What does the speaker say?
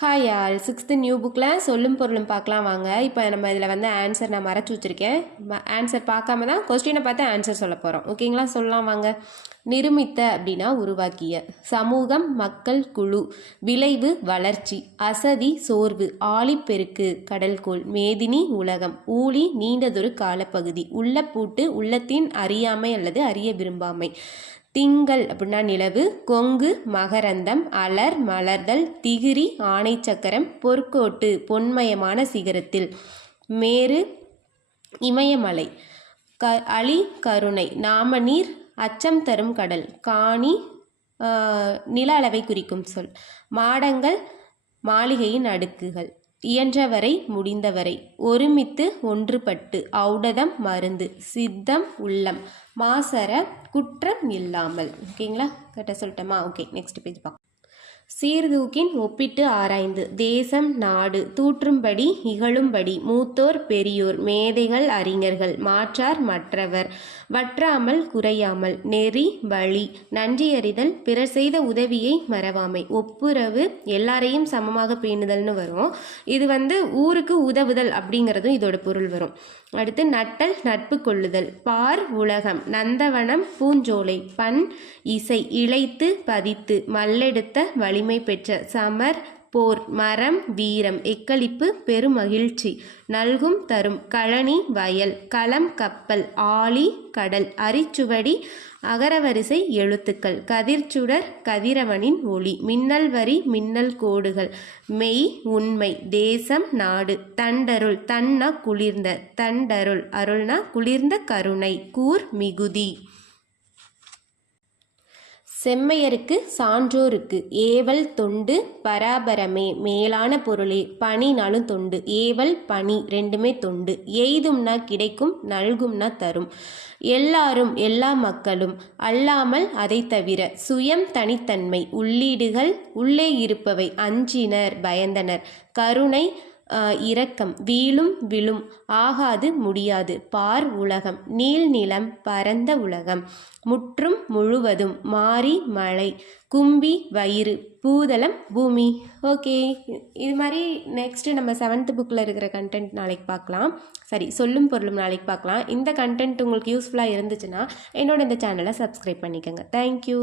Hi all 6th new புக்கில் சொல்லும் பொருளும் பார்க்கலாம் வாங்க. இப்போ நம்ம இதில் வந்து ஆன்சர் நான் மறைச்சி வச்சுருக்கேன். ஆன்சர் பார்க்காம தான் கொஸ்டினை பார்த்து ஆன்சர் சொல்ல போகிறோம். ஓகேங்களா? சொல்லலாம் வாங்க. நிருமித்த அப்படின்னா உருவாக்கிய, சமூகம் மக்கள் குழு, விளைவு வளர்ச்சி, அசதி சோர்வு, ஆழிப்பெருக்கு கடல்கோள், மேதினி உலகம், ஊழி நீண்டதொரு காலப்பகுதி, உள்ள பூட்டு உள்ளத்தின் அறியாமை அல்லது அறிய விரும்பாமை, திங்கள் அப்படின்னா நிலவு, கொங்கு மகரந்தம், அலர் மலர்தல், திகிரி ஆணை சக்கரம், பொற்கோட்டு பொன்மயமான சிகரத்தில், மேரு இமயமலை, அலி கருணை, நாமநீர் அச்சம் தரும் கடல், காணி நில அளவை குறிக்கும் சொல், மாடங்கள் மாளிகையின் அடுக்குகள், இயன்றவரை முடிந்தவரை, ஒருமித்து ஒன்றுபட்டு, ஔடதம் மருந்து, சித்தம் உள்ளம், மாசர குற்றம் இல்லாமல். ஓகேங்களா? கரெக்டாக சொல்லிட்டோமா? ஓகே, நெக்ஸ்ட் பேஜ் பார்க்கலாம். சீர்தூக்கின் ஒப்பிட்டு ஆராய்ந்து, தேசம் நாடு தூற்றும்படி இகழும்படி, மூத்தோர் பெரியோர் மேதைகள் அறிஞர்கள், மாற்றார் மற்றவர், வற்றாமல் குறையாமல், நெறி வழி, நன்றியறிதல், பிறர் செய்த உதவியை மறவாமை, ஒப்புரவு, எல்லாரையும் சமமாக பேணுதல்னு வரும். இது வந்து ஊருக்கு உதவுதல் அப்படிங்கிறதும் இதோட பொருள் வரும். அடுத்து நட்டல் நட்பு கொள்ளுதல், பார் உலகம், நந்தவனம் பூஞ்சோலை, பண் இசை, இழைத்து பதித்து, மல்லெடுத்த வலிமை பெற்ற, சமர் போர், மரம் வீரம், எக்களிப்பு பெருமகிழ்ச்சி, நல்கும் தரும், கழனி வயல், களம் கப்பல், ஆழி கடல், அரிச்சுவடி அகரவரிசை எழுத்துக்கள், கதிர்ச்சுடர் கதிரவனின் ஒளி, மின்னல் வரி மின்னல் கோடுகள், மெய் உண்மை, தேசம் நாடு, தண்டருள் தன்னா குளிர்ந்த, தண்டருள் அருள்னா குளிர்ந்த கருணை, கூர் மிகுதி, செம்மையருக்கு சான்றோருக்கு, ஏவல் தொண்டு பராபரமே மேலான பொருளே, பணினாலும் தொண்டு, ஏவல் பணி ரெண்டுமே தொண்டு, எய்தும்னா கிடைக்கும், நல்கும்னா தரும், எல்லாரும் எல்லா மக்களும், அல்லாமல் அதை தவிர, சுயம் தனித்தன்மை, உள்ளீடுகள் உள்ளே இருப்பவை, அஞ்சினர் பயந்தனர், கருணை இரக்கம், வீழும் விழும், ஆகாது முடியாது, பார் உலகம், நீள்நிலம் பரந்த உலகம், முற்றும் முழுவதும், மாறி மழை, கும்பி வயிறு, பூதளம் பூமி. ஓகே, இது மாதிரி நெக்ஸ்ட்டு நம்ம 7th புக்கில் இருக்கிற கண்டென்ட் நாளைக்கு பார்க்கலாம். சரி, சொல்லும் பொருளும் நாளைக்கு பார்க்கலாம். இந்த கண்டென்ட் உங்களுக்கு யூஸ்ஃபுல்லாக இருந்துச்சுன்னா என்னோட இந்த சேனலை சப்ஸ்கிரைப் பண்ணிக்கோங்க. தேங்க்யூ.